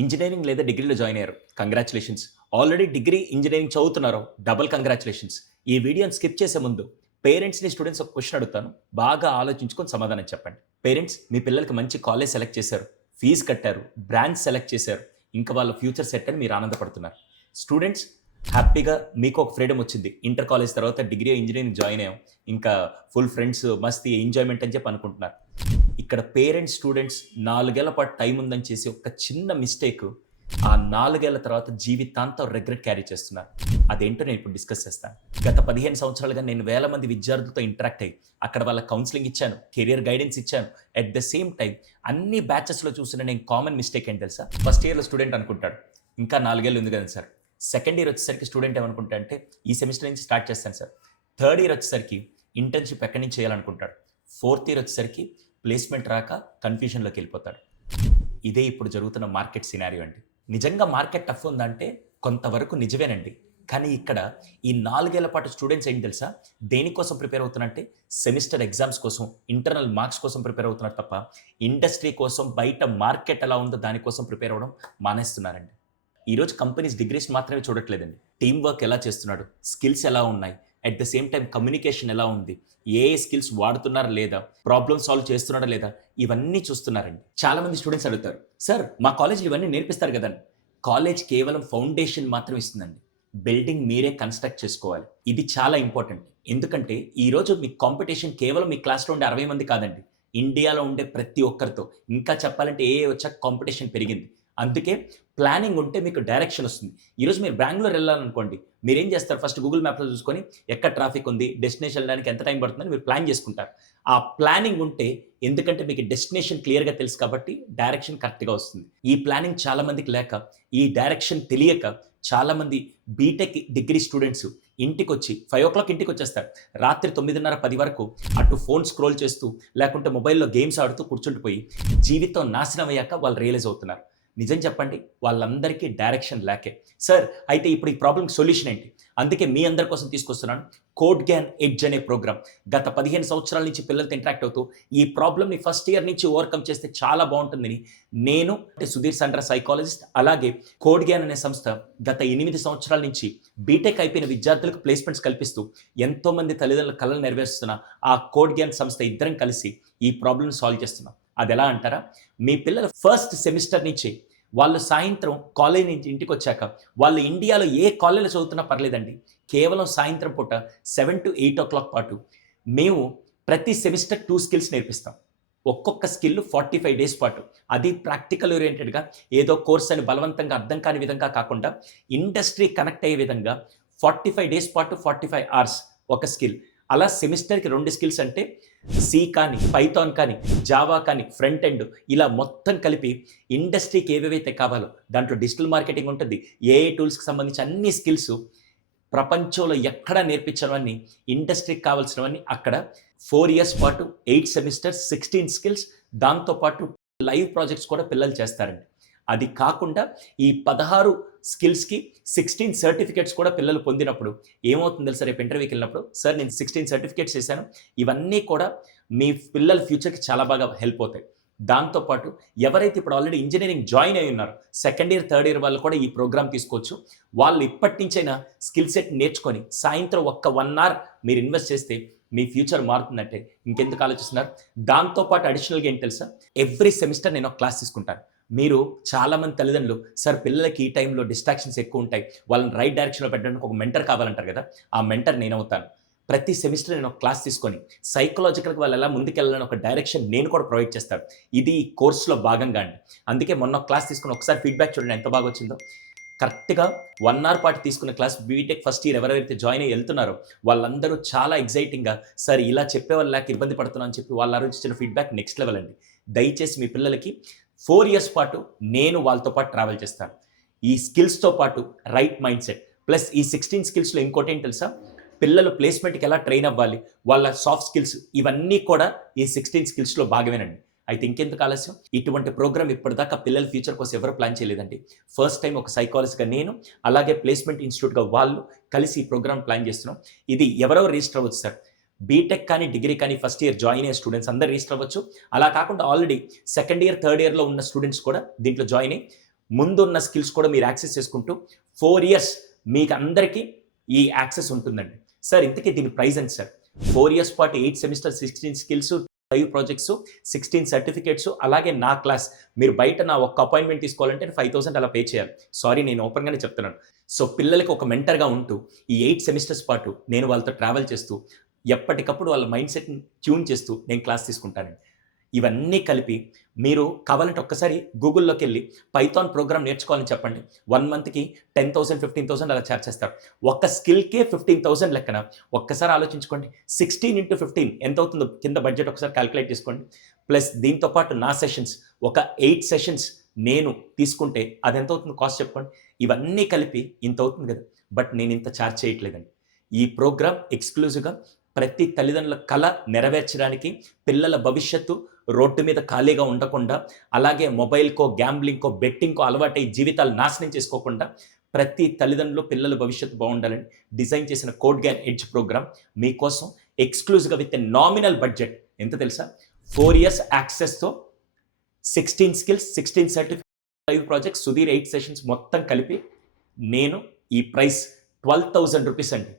Engineering లేదా డిగ్రీలో join అయ్యారు. కంగ్రాచులేషన్స్. ఆల్రెడీ డిగ్రీ ఇంజినీరింగ్ చదువుతున్నారు. Double congratulations. ఈ వీడియోని స్కిప్ చేసే ముందు పేరెంట్స్‌ని, స్టూడెంట్స్ ఒక క్వెషన్ అడుగుతాను. బాగా ఆలోచించుకొని సమాధానం చెప్పండి. పేరెంట్స్, మీ పిల్లలకి మంచి కాలేజ్ సెలెక్ట్ చేశారు. ఫీజ్ కట్టారు. బ్రాంచ్ సెలెక్ట్ చేశారు. ఇంకా వాళ్ళ ఫ్యూచర్ సెట్ అని మీరు ఆనందపడుతున్నారు. స్టూడెంట్స్, హ్యాపీగా మీకు ఒక ఫ్రీడమ్ వచ్చింది. ఇంటర్ కాలేజ్ తర్వాత డిగ్రీ ఇంజినీరింగ్ జాయిన్ అయ్యాం. ఇంకా ఫుల్ ఫ్రెండ్స్, మస్తీ, ఎంజాయ్‌మెంట్ అని చెప్పి అనుకుంటున్నారు. ఇక్కడ పేరెంట్స్, స్టూడెంట్స్ 4 ఏళ్ల పాటు టైం ఉందని చేసి ఒక చిన్న మిస్టేక్ ఆ 4 ఏళ్ల తర్వాత జీవితాంతం రిగ్రెట్ క్యారీ చేస్తున్నారు. అదేంటో నేను ఇప్పుడు డిస్కస్ చేస్తాను. గత 15 సంవత్సరాలుగా నేను వేల మంది విద్యార్థులతో ఇంటరాక్ట్ అయ్యి అక్కడ వాళ్ళ కౌన్సిలింగ్ ఇచ్చాను, కెరియర్ గైడెన్స్ ఇచ్చాను. అట్ ద సేమ్ టైం అన్ని బ్యాచెస్లో చూసిన నేను కామన్ మిస్టేక్ ఏంటి తెలుసా? ఫస్ట్ ఇయర్లో స్టూడెంట్ అనుకుంటాడు ఇంకా 4 ఏళ్ళు ఉంది కదా సార్. సెకండ్ ఇయర్ వచ్చేసరికి స్టూడెంట్ ఏమనుకుంటా అంటే ఈ సెమిస్టర్ నుంచి స్టార్ట్ చేస్తాను సార్. థర్డ్ ఇయర్ వచ్చేసరికి ఇంటర్న్షిప్ ఎక్కడి నుంచి చేయాలనుకుంటాడు. ఫోర్త్ ఇయర్ వచ్చేసరికి ప్లేస్మెంట్ రాక కన్ఫ్యూజన్లోకి వెళ్ళిపోతాడు. ఇదే ఇప్పుడు జరుగుతున్న మార్కెట్ సినారియో అండి. నిజంగా మార్కెట్ టఫ్ ఉందంటే కొంతవరకు నిజమేనండి. కానీ ఇక్కడ ఈ 4 ఏళ్ల పాటు స్టూడెంట్స్ ఏంటి తెలుసా? దేనికోసం ప్రిపేర్ అవుతున్నారంటే సెమిస్టర్ ఎగ్జామ్స్ కోసం, ఇంటర్నల్ మార్క్స్ కోసం ప్రిపేర్ అవుతున్నారు తప్ప ఇండస్ట్రీ కోసం, బయట మార్కెట్ ఎలా ఉందో దానికోసం ప్రిపేర్ అవ్వడం మానేస్తున్నారండి. ఈరోజు కంపెనీస్ డిగ్రీస్ మాత్రమే చూడట్లేదండి. టీమ్ వర్క్ ఎలా చేస్తున్నాడు, స్కిల్స్ ఎలా ఉన్నాయి, at the same time communication ఎలా ఉంది, ఏ స్కిల్స్ వాడుతున్నారా లేదా, ప్రాబ్లమ్ సాల్వ్ చేస్తున్నాడా లేదా, ఇవన్నీ చూస్తున్నారండి. చాలా మంది స్టూడెంట్స్ అడుగుతారు, సార్ మా కాలేజీలో ఇవన్నీ నేర్పిస్తారు కదండి. కాలేజ్ కేవలం ఫౌండేషన్ మాత్రం ఇస్తుందండి. బిల్డింగ్ మీరే కన్స్ట్రక్ట్ చేసుకోవాలి. ఇది చాలా ఇంపార్టెంట్. ఎందుకంటే ఈరోజు మీ కాంపిటీషన్ కేవలం మీ క్లాస్లో ఉండే 60 మంది కాదండి. ఇండియాలో ఉండే ప్రతి ఒక్కరితో. ఇంకా చెప్పాలంటే ఏ వచ్చాక కాంపిటీషన్ పెరిగింది. అందుకే ప్లానింగ్ ఉంటే మీకు డైరెక్షన్ వస్తుంది. ఈరోజు మీరు బెంగుళూరు వెళ్ళాలనుకోండి, మీరేం చేస్తారు? ఫస్ట్ గూగుల్ మ్యాప్లో చూసుకొని ఎక్కడ ట్రాఫిక్ ఉంది, డెస్టినేషన్ వెళ్ళడానికి ఎంత టైం పడుతుందని మీరు ప్లాన్ చేసుకుంటారు. ఆ ప్లానింగ్ ఉంటే, ఎందుకంటే మీకు డెస్టినేషన్ క్లియర్గా తెలుసు కాబట్టి డైరెక్షన్ కరెక్ట్గా వస్తుంది. ఈ ప్లానింగ్ చాలా మందికి లేక, ఈ డైరెక్షన్ తెలియక చాలామంది బీటెక్ డిగ్రీ స్టూడెంట్స్ ఇంటికి వచ్చి 5 ఇంటికి వచ్చేస్తారు. రాత్రి 9:30, 10 వరకు అటు ఫోన్ స్క్రోల్ చేస్తూ లేకుంటే మొబైల్లో గేమ్స్ ఆడుతూ కూర్చుండిపోయి జీవితం నాశనం అయ్యాక వాళ్ళు రియలైజ్ అవుతున్నారు. నిజం చెప్పండి, వాళ్ళందరికీ డైరెక్షన్ లేకే. సార్, అయితే ఇప్పుడు ఈ ప్రాబ్లమ్కి సొల్యూషన్ ఏంటి? అందుకే మీ అందరి కోసం తీసుకొస్తున్నాను కోడ్ గ్యాన్ ఎడ్జ్ అనే ప్రోగ్రామ్. గత 15 సంవత్సరాల నుంచి పిల్లలతో ఇంటరాక్ట్ అవుతూ ఈ ప్రాబ్లమ్ని ఫస్ట్ ఇయర్ నుంచి ఓవర్కమ్ చేస్తే చాలా బాగుంటుందని నేను, అంటే సుధీర్ సండ్ర సైకాలజిస్ట్, అలాగే కోడ్ గ్యాన్ అనే సంస్థ గత 8 సంవత్సరాల నుంచి బీటెక్ అయిపోయిన విద్యార్థులకు ప్లేస్మెంట్స్ కల్పిస్తూ ఎంతోమంది తల్లిదండ్రుల కళలు నెరవేరుస్తున్న ఆ కోడ్ గ్యాన్ సంస్థ ఇద్దరం కలిసి ఈ ప్రాబ్లమ్ని సాల్వ్ చేస్తున్నాం. అది ఎలా అంటారా? మీ పిల్లల ఫస్ట్ సెమిస్టర్ నుంచి వాళ్ళు సాయంత్రం కాలేజ్ నుంచి ఇంటికి వచ్చాక వాళ్ళు ఇండియాలో ఏ కాలేజీలో చదువుతున్నా పర్లేదండి, కేవలం సాయంత్రం పూట 7 to 8 పాటు మేము ప్రతి సెమిస్టర్ 2 స్కిల్స్ నేర్పిస్తాం. ఒక్కొక్క స్కిల్ 45 డేస్ పాటు. అది ప్రాక్టికల్ ఓరియంటెడ్గా, ఏదో కోర్స్ అని బలవంతంగా అర్థం కాని విధంగా కాకుండా ఇండస్ట్రీ కనెక్ట్ అయ్యే విధంగా 45 డేస్ పాటు 45 అవర్స్ ఒక స్కిల్. అలా సెమిస్టర్కి 2 స్కిల్స్ అంటే సి కానీ, పైథాన్ కానీ, జావా కానీ, ఫ్రంట్ ఎండ్, ఇలా మొత్తం కలిపి ఇండస్ట్రీకి ఏవేవైతే కావాలో, దాంట్లో డిజిటల్ మార్కెటింగ్ ఉంటుంది, ఏఐ టూల్స్కి సంబంధించి అన్ని స్కిల్స్ ప్రపంచంలో ఎక్కడ నేర్పించడమని, ఇండస్ట్రీకి కావాల్సినవన్నీ అక్కడ 4 ఇయర్స్ పాటు 8 సెమిస్టర్స్ 16 స్కిల్స్, దాంతోపాటు లైవ్ ప్రాజెక్ట్స్ కూడా పిల్లలు చేస్తారండి. అది కాకుండా ఈ 16 స్కిల్స్కి 16 సర్టిఫికేట్స్ కూడా పిల్లలు పొందినప్పుడు ఏమవుతుంది తెలుసా? రేపు ఇంటర్వ్యూకి వెళ్ళినప్పుడు, సార్ నేను 16 సర్టిఫికేట్స్ చేశాను, ఇవన్నీ కూడా మీ పిల్లల ఫ్యూచర్కి చాలా బాగా హెల్ప్ అవుతాయి. దాంతోపాటు ఎవరైతే ఇప్పుడు ఆల్రెడీ ఇంజనీరింగ్ జాయిన్ అయి ఉన్నారో సెకండ్ ఇయర్, థర్డ్ ఇయర్ వాళ్ళు కూడా ఈ ప్రోగ్రామ్ తీసుకోవచ్చు. వాళ్ళు ఇప్పటి నుంచైనా స్కిల్ సెట్ నేర్చుకొని సాయంత్రం ఒక్క 1 అవర్ మీరు ఇన్వెస్ట్ చేస్తే మీ ఫ్యూచర్ మారుతుందంటే ఇంకెందుకు ఆలోచిస్తున్నారు? దాంతోపాటు అడిషనల్గా ఏంటి తెలుసా? ఎవ్రీ సెమిస్టర్ నేను ఒక క్లాస్ తీసుకుంటాను. మీరు చాలామంది తల్లిదండ్రులు, సార్ పిల్లలకి ఈ టైంలో డిస్ట్రాక్షన్స్ ఎక్కువ ఉంటాయి, వాళ్ళని రైట్ డైరెక్షన్లో పెట్టడానికి ఒక మెంటర్ కావాలంటారు కదా. ఆ మెంటర్ నేనవుతాను. ప్రతి సెమిస్టర్ నేను ఒక క్లాస్ తీసుకొని సైకలాజికల్గా వాళ్ళు ఎలా ముందుకెళ్ళాలని ఒక డైరెక్షన్ నేను కూడా ప్రొవైడ్ చేస్తాను. ఇది ఈ కోర్సులో భాగంగా అండి. అందుకే మొన్న ఒక క్లాస్ తీసుకుని ఒకసారి ఫీడ్బ్యాక్ చూడండి ఎంత బాగా వచ్చిందో. కరెక్ట్గా 1 అవర్ పాటు తీసుకున్న క్లాస్ బీటెక్ ఫస్ట్ ఇయర్ ఎవరైతే జాయిన్ అయ్యి వెళ్తున్నారో వాళ్ళందరూ చాలా ఎగ్జైటింగ్గా, సార్ ఇలా చెప్పేవాళ్ళు లేక ఇబ్బంది పడుతున్నాను అని చెప్పి వాళ్ళ రోజు ఇచ్చిన ఫీడ్బ్యాక్ నెక్స్ట్ లెవెల్ అండి. దయచేసి మీ పిల్లలకి 4 ఇయర్స్ పాటు నేను వాళ్ళతో పాటు ట్రావెల్ చేస్తాను. ఈ స్కిల్స్తో పాటు రైట్ మైండ్ సెట్ ప్లస్ ఈ 16 స్కిల్స్లో ఇంకోటి ఏంటి తెలుసా? పిల్లలు ప్లేస్మెంట్కి ఎలా ట్రైన్ అవ్వాలి, వాళ్ళ సాఫ్ట్ స్కిల్స్, ఇవన్నీ కూడా ఈ 16 స్కిల్స్లో భాగమేనండి. అయితే ఇంకెందుకు ఆలస్యం? ఇటువంటి ప్రోగ్రామ్ ఇప్పటిదాకా పిల్లల ఫ్యూచర్ కోసం ఎవరు ప్లాన్ చేయలేదండి. ఫస్ట్ టైం ఒక సైకాలజిస్ట్గా నేను, అలాగే ప్లేస్మెంట్ ఇన్స్టిట్యూట్గా వాళ్ళు కలిసి ఈ ప్రోగ్రామ్ ప్లాన్ చేస్తున్నాం. ఇది ఎవరెవరు రిజిస్టర్ అవ్వచ్చు సార్? బీటెక్ కానీ, డిగ్రీ కానీ ఫస్ట్ ఇయర్ జాయిన్ అయ్యే స్టూడెంట్స్ అందరూ రిజిస్టర్ అవ్వచ్చు. అలా కాకుండా ఆల్రెడీ సెకండ్ ఇయర్, థర్డ్ ఇయర్లో ఉన్న స్టూడెంట్స్ కూడా దీంట్లో జాయిన్ అయ్యి ముందున్న స్కిల్స్ కూడా మీరు యాక్సెస్ చేసుకుంటూ 4 ఇయర్స్ మీకు అందరికీ ఈ యాక్సెస్ ఉంటుందండి. సార్ ఇంతకీ దీని ప్రైస్ ఎంత సార్? 4 ఇయర్స్ పాటు 8 సెమిస్టర్ 16 స్కిల్స్ 5 ప్రాజెక్ట్స్ 16 సర్టిఫికేట్స్ అలాగే నా క్లాస్. మీరు బయట నా ఒక్క అపాయింట్మెంట్ తీసుకోవాలంటే 5,000 అలా పే చేయాలి. సారీ, నేను ఓపెన్గానే చెప్తున్నాను. సో పిల్లలకి ఒక మెంటర్గా ఉంటూ ఈ 8 సెమిస్టర్స్ పాటు నేను వాళ్ళతో ట్రావెల్ చేస్తూ ఎప్పటికప్పుడు వాళ్ళ మైండ్ సెట్ని ట్యూన్ చేస్తూ నేను క్లాస్ తీసుకుంటానండి. ఇవన్నీ కలిపి మీరు కావాలంటే ఒక్కసారి గూగుల్లోకి వెళ్ళి పైథాన్ ప్రోగ్రామ్ నేర్చుకోవాలని చెప్పండి. 1 మంత్కి 10,000 15,000 అలా ఛార్జ్ చేస్తారు. ఒక్క స్కిల్కే 15,000 లెక్కన. ఒక్కసారి ఆలోచించుకోండి, 16 × 15 ఎంత అవుతుందో కింద బడ్జెట్ ఒకసారి క్యాలిక్యులేట్ చేసుకోండి. ప్లస్ దీంతోపాటు నా సెషన్స్ ఒక 8 సెషన్స్ నేను తీసుకుంటే అది ఎంత అవుతుందో కాస్ట్ చెప్పుకోండి. ఇవన్నీ కలిపి ఇంత అవుతుంది కదా. బట్ నేను ఇంత ఛార్జ్ చేయట్లేదండి. ఈ ప్రోగ్రామ్ ఎక్స్క్లూజివ్గా ప్రతి తల్లిదండ్రుల కళ నెరవేర్చడానికి, పిల్లల భవిష్యత్తు రోడ్డు మీద ఖాళీగా ఉండకుండా, అలాగే మొబైల్కో గ్యాంబ్లింగ్కో బెట్టింగ్కో అలవాటై జీవితాలు నాశనం చేసుకోకుండా ప్రతి తల్లిదండ్రులు పిల్లల భవిష్యత్తు బాగుండాలని డిజైన్ చేసిన కోడ్ గ్యాన్ ఎడ్జ్ ప్రోగ్రామ్ మీకోసం ఎక్స్క్లూజివ్గా విత్ ఎ నామినల్ బడ్జెట్. ఎంత తెలుసా? 4 ఇయర్స్ యాక్సెస్తో 16 skills 16 certificate 5 projects Sudheer 8 sessions మొత్తం కలిపి నేను ఈ ప్రైస్ 12,000 రూపీస్ అండి.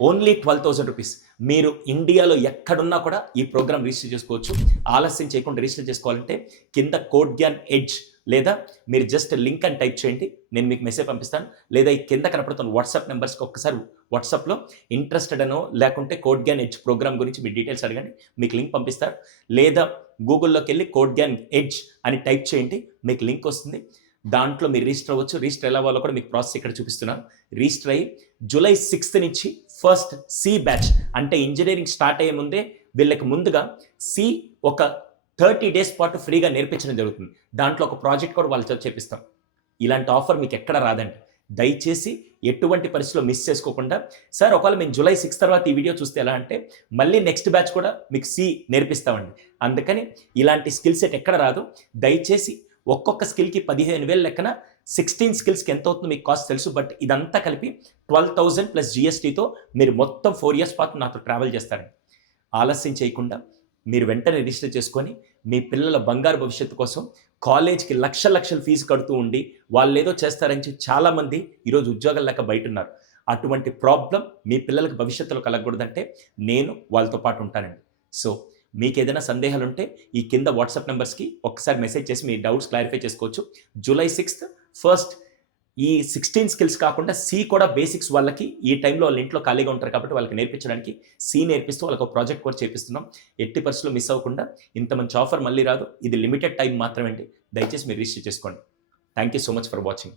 Only 12,000 rupees. మీరు ఇండియాలో ఎక్కడున్నా కూడా ఈ ప్రోగ్రామ్ రిజిస్టర్ చేసుకోవచ్చు. ఆలస్యం చేయకుండా రిజిస్టర్ చేసుకోవాలంటే కింద కోడ్ గ్యాన్ ఎడ్జ్ లేదా మీరు జస్ట్ లింక్ అని టైప్ చేయండి, నేను మీకు మెసేజ్ పంపిస్తాను. లేదా ఈ కింద కనపడుతున్న వాట్సాప్ నెంబర్స్కి ఒక్కసారి వాట్సాప్లో ఇంట్రెస్టెడ్ అనో లేకుంటే కోడ్ గ్యాన్ ఎడ్జ్ ప్రోగ్రామ్ గురించి మీ డీటెయిల్స్ అడగండి, మీకు లింక్ పంపిస్తారు. లేదా గూగుల్లోకి వెళ్ళి కోడ్ గ్యాన్ ఎడ్జ్ అని టైప్ చేయండి, మీకు లింక్ వస్తుంది. దాంట్లో మీరు రిజిస్టర్ అవ్వచ్చు. రిజిస్టర్ ఎలా అవ్వాలో కూడా మీకు ప్రాసెస్ ఇక్కడ చూపిస్తున్నాను. రిజిస్టర్ అయ్యి జూలై 6th నుంచి ఫస్ట్ సి బ్యాచ్ అంటే ఇంజనీరింగ్ స్టార్ట్ అయ్యే ముందే వీళ్ళకి ముందుగా సి ఒక 30 days పాటు ఫ్రీగా నేర్పించడం జరుగుతుంది. దాంట్లో ఒక ప్రాజెక్ట్ కూడా వాళ్ళ చేత చేపిస్తాం. ఇలాంటి ఆఫర్ మీకు ఎక్కడ రాదండి. దయచేసి ఎటువంటి పరిస్థితిలో మిస్ చేసుకోకుండా, సార్ ఒకవేళ మేము జూలై 6 తర్వాత ఈ వీడియో చూస్తే ఎలా అంటే మళ్ళీ నెక్స్ట్ బ్యాచ్ కూడా మీకు సి నేర్పిస్తామండి. అందుకని ఇలాంటి స్కిల్ సెట్ ఎక్కడ రాదు. దయచేసి ఒక్కొక్క స్కిల్కి 15,000 లెక్కన 16 స్కిల్స్కి ఎంత అవుతుందో మీకు కాస్ట్ తెలుసు. బట్ ఇదంతా కలిపి 12,000 ప్లస్ GSTతో మీరు మొత్తం 4 years పాటు నాతో ట్రావెల్ చేస్తారండి. ఆలస్యం చేయకుండా మీరు వెంటనే రిజిస్టర్ చేసుకొని మీ పిల్లల బంగారు భవిష్యత్తు కోసం కాలేజ్కి లక్షల ఫీజు కడుతూ ఉండి వాళ్ళు ఏదో చేస్తారని చెప్పి చాలామంది ఈరోజు ఉద్యోగాలు లేక బయట ఉన్నారు. అటువంటి ప్రాబ్లం మీ పిల్లలకు భవిష్యత్తులో కలగకూడదంటే నేను వాళ్ళతో పాటు ఉంటానండి. సో మీకు ఏదైనా సందేహాలు ఉంటే ఈ కింద వాట్సాప్ నెంబర్స్కి ఒక్కసారి మెసేజ్ చేసి మీ డౌట్స్ క్లారిఫై చేసుకోవచ్చు. జూలై 6th ఫస్ట్ ఈ 16 స్కిల్స్ కాకుండా సి కూడా బేసిక్స్ వాళ్ళకి ఈ టైంలో వాళ్ళ ఇంట్లో ఖాళీగా ఉంటారు కాబట్టి వాళ్ళకి నేర్పించడానికి సి నేర్పిస్తూ వాళ్ళకి ఒక ప్రాజెక్ట్ కూడా చేపిస్తున్నాం. ఎట్టి పరిస్థితుల్లో మిస్ అవ్వకుండా. ఇంత మంచి ఆఫర్ మళ్ళీ రాదు. ఇది లిమిటెడ్ టైం మాత్రమే అండి. దయచేసి మీరు రిజిస్టర్ చేసుకోండి. Thank you so much for watching.